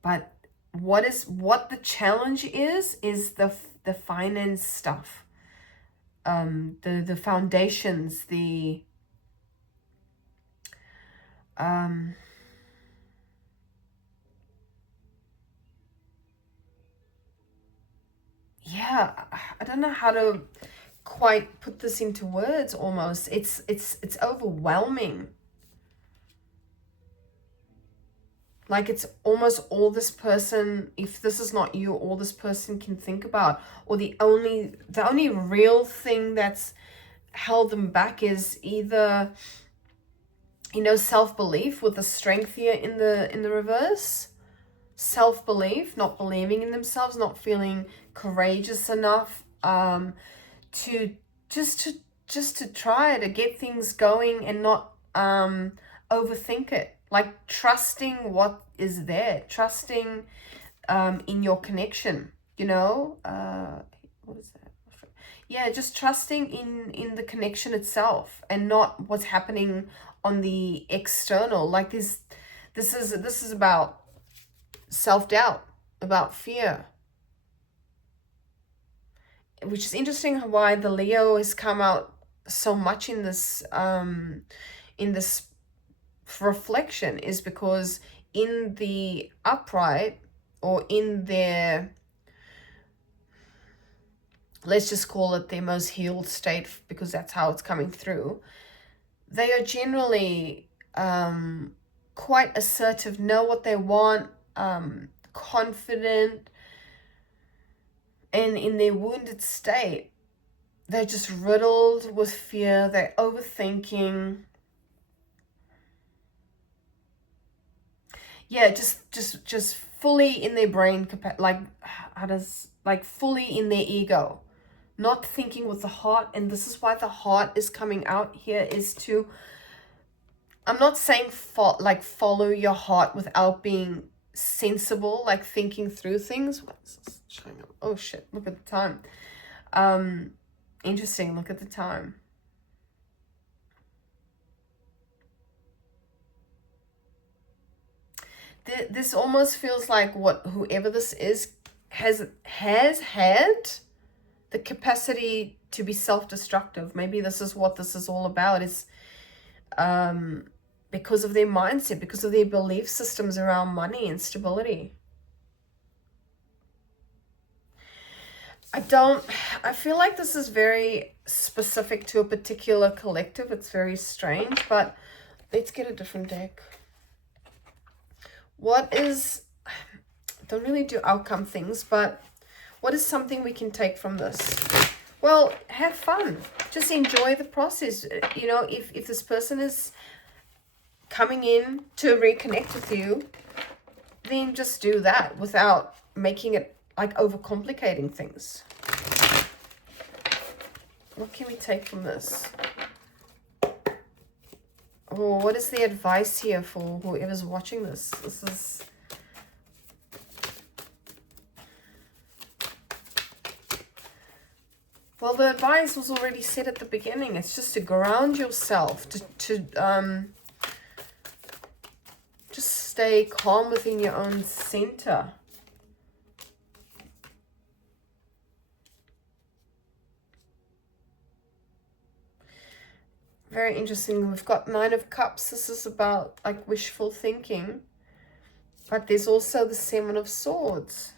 But what the challenge is the finance stuff. The foundations, Um, yeah, I don't know how to quite put this into words. Almost, it's overwhelming. Like it's almost all this person, if this is not you, all this person can think about, or the only real thing that's held them back is either, self-belief, with the strength here in the reverse. Self-belief, not believing in themselves, not feeling courageous enough, to just to just to try to get things going and not overthink it. Like trusting what is there, trusting in your connection. What is that? Yeah, just trusting in the connection itself and not what's happening on the external. Like this is about self-doubt, about fear, which is interesting why the Leo has come out so much in this reflection, is because in the upright, or in their, let's just call it their most healed state, because that's how it's coming through, they are generally quite assertive, know what they want, confident, and in their wounded state, they're just riddled with fear, they're overthinking. Yeah, just fully in their brain, like, like fully in their ego, not thinking with the heart. And this is why the heart is coming out here, is to, I'm not saying follow your heart without being sensible, like thinking through things. What's this showing up? Oh shit, look at the time. Interesting, look at the time. This almost feels like whoever this is has had the capacity to be self-destructive. Maybe this is what this is all about, is because of their mindset, because of their belief systems around money and stability. I feel like this is very specific to a particular collective. It's very strange, but let's get a different deck. Don't really do outcome things, but what is something we can take from this? Well, have fun. Just enjoy the process. If this person is coming in to reconnect with you, then just do that without making it like overcomplicating things. What can we take from this? Oh, what is the advice here for whoever's watching this? This is... Well, the advice was already said at the beginning. It's just to ground yourself, to just stay calm within your own center. Very interesting. We've got Nine of Cups. This is about like wishful thinking. But there's also the Seven of Swords.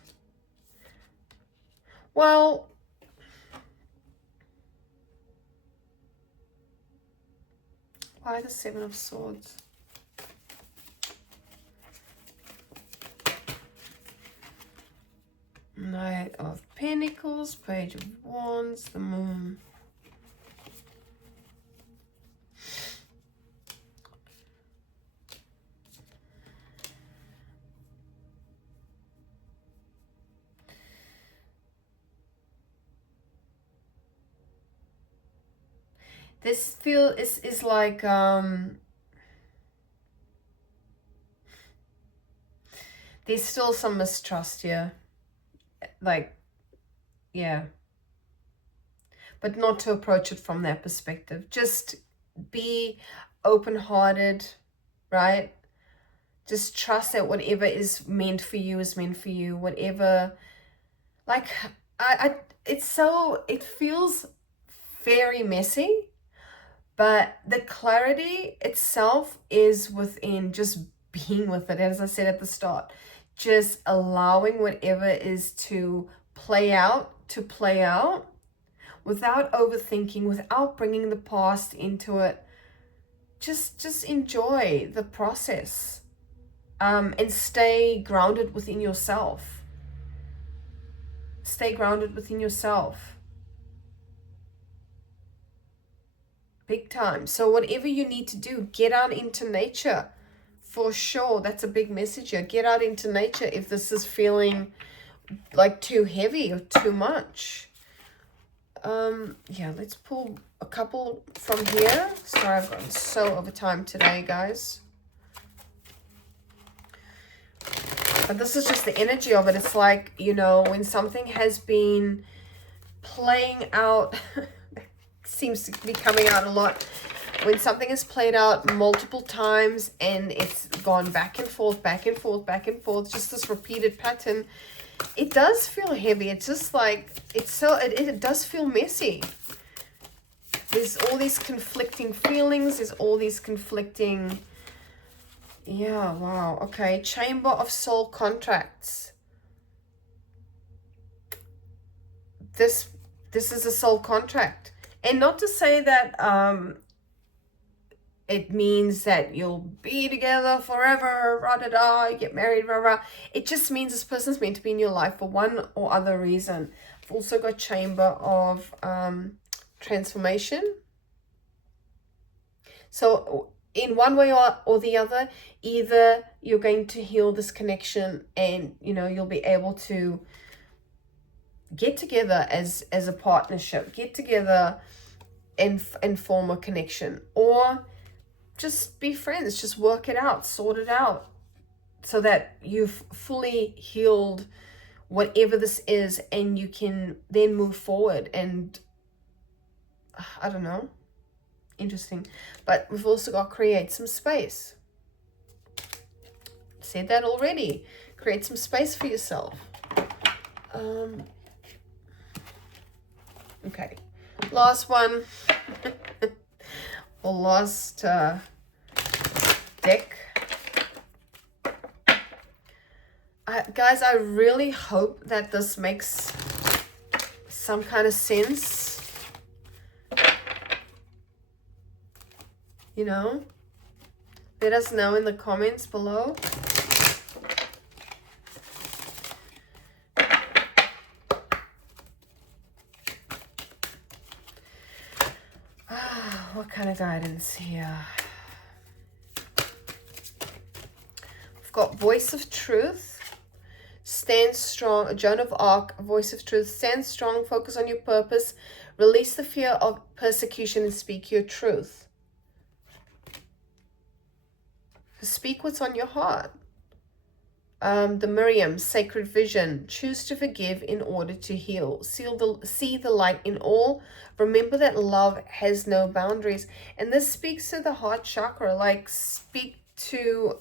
Well, why the Seven of Swords? Knight of Pentacles, Page of Wands, the Moon. This feel is like there's still some mistrust here. Like, yeah. But not to approach it from that perspective. Just be open-hearted, right? Just trust that whatever is meant for you is meant for you. Whatever, like, it feels very messy, But the clarity itself is within just being with it. As I said at the start, just allowing whatever is to play out, without overthinking, without bringing the past into it. Just enjoy the process, and stay grounded within yourself. Stay grounded within yourself. Big time. So whatever you need to do, get out into nature. For sure, that's a big message here. Get out into nature if this is feeling like too heavy or too much. Yeah, let's pull a couple from here. Sorry, I've gone so over time today, guys. But this is just the energy of it. It's like, you know, when something has been playing out, seems to be coming out a lot. When something is played out multiple times and it's gone back and forth, back and forth, back and forth, just this repeated pattern, it does feel heavy. It's just like, it does feel messy. There's all these conflicting feelings. There's all these conflicting, yeah, wow. Okay, Chamber of Soul Contracts. This is a soul contract. And not to say that it means that you'll be together forever, rah-da-da, get married, rah-rah. It just means this person's meant to be in your life for one or other reason. I've also got Chamber of Transformation. So in one way or the other, either you're going to heal this connection and, you know, you'll be able to get together as a partnership, get together and form a connection, or just be friends, just work it out, sort it out, so that you've fully healed whatever this is and you can then move forward. And I don't know, interesting. But we've also got create some space. Said that already. Create some space for yourself. Okay, last one. Or last deck. Guys, I really hope that this makes some kind of sense. You know, let us know in the comments below. What kind of guidance here? We've got Voice of Truth. Stand strong. Joan of Arc, Voice of Truth. Stand strong. Focus on your purpose. Release the fear of persecution and speak your truth. Speak what's on your heart. The Miriam, Sacred Vision. Choose to forgive in order to heal. See the light in all. Remember that love has no boundaries. And this speaks to the heart chakra. Like, speak to,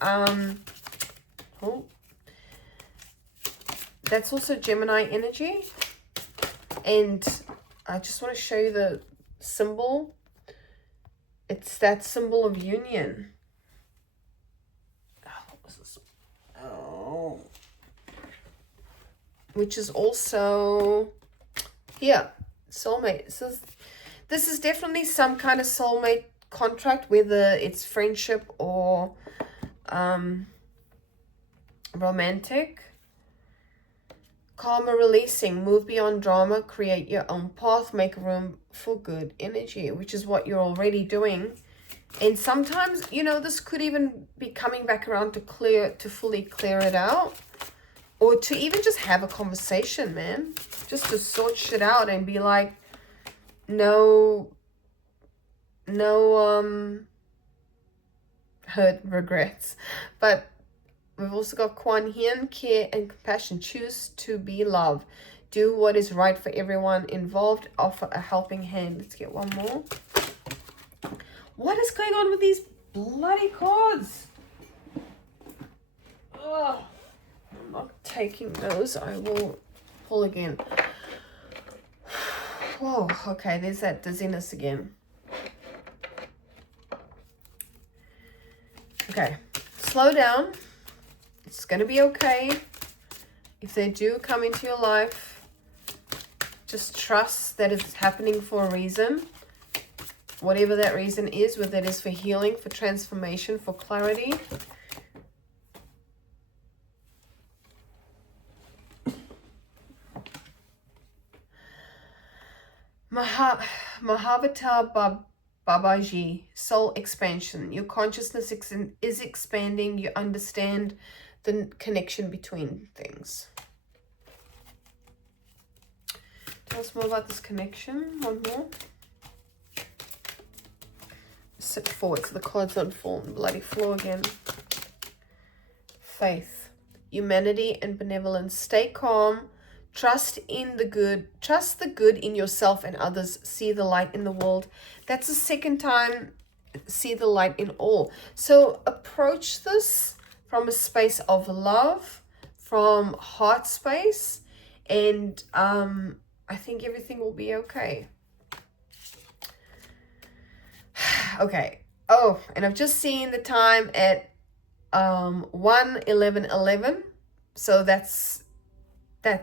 that's also Gemini energy. And I just want to show you the symbol. It's that symbol of union. Oh, which is also here, soulmate. So this is definitely some kind of soulmate contract, whether it's friendship or romantic. Karma releasing, move beyond drama, create your own path, make room for good energy, which is what you're already doing. And sometimes, you know, this could even be coming back around to fully clear it out, or to even just have a conversation, man, just to sort shit out and be like, no hurt, regrets. But we've also got Kuan Yin, care and compassion. Choose to be love. Do what is right for everyone involved. Offer a helping hand. Let's get one more. What is going on with these bloody cards? Oh, I'm not taking those. I will pull again. Whoa, okay, there's that dizziness again. Okay, slow down. It's going to be okay. If they do come into your life, just trust that it's happening for a reason. Whatever that reason is, whether it is for healing, for transformation, for clarity. Mahavata Babaji, soul expansion. Your consciousness is expanding. You understand the connection between things. Tell us more about this connection. One more. Sit forward so the cards don't fall on the bloody floor again. Faith, humanity, and benevolence. Stay calm. Trust in the good. Trust the good in yourself and others. See the light in the world. That's the second time. See the light in all. So approach this from a space of love, from heart space, and I think everything will be okay. Okay. Oh, and I've just seen the time at 1:11:11. So that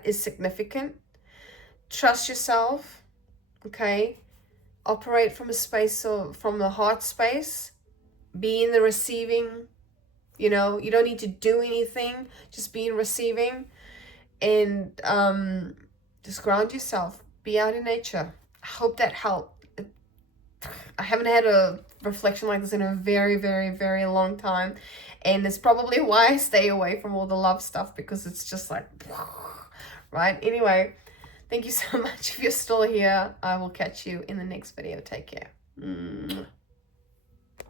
is significant. Trust yourself. Okay. Operate from a space of, from the heart space. Be in the receiving. You know, you don't need to do anything. Just be in receiving. And just ground yourself. Be out in nature. I hope that helped. I haven't had a reflection like this in a very, very, very long time. And it's probably why I stay away from all the love stuff, because it's just like, right? Anyway, thank you so much. If you're still here, I will catch you in the next video. Take care.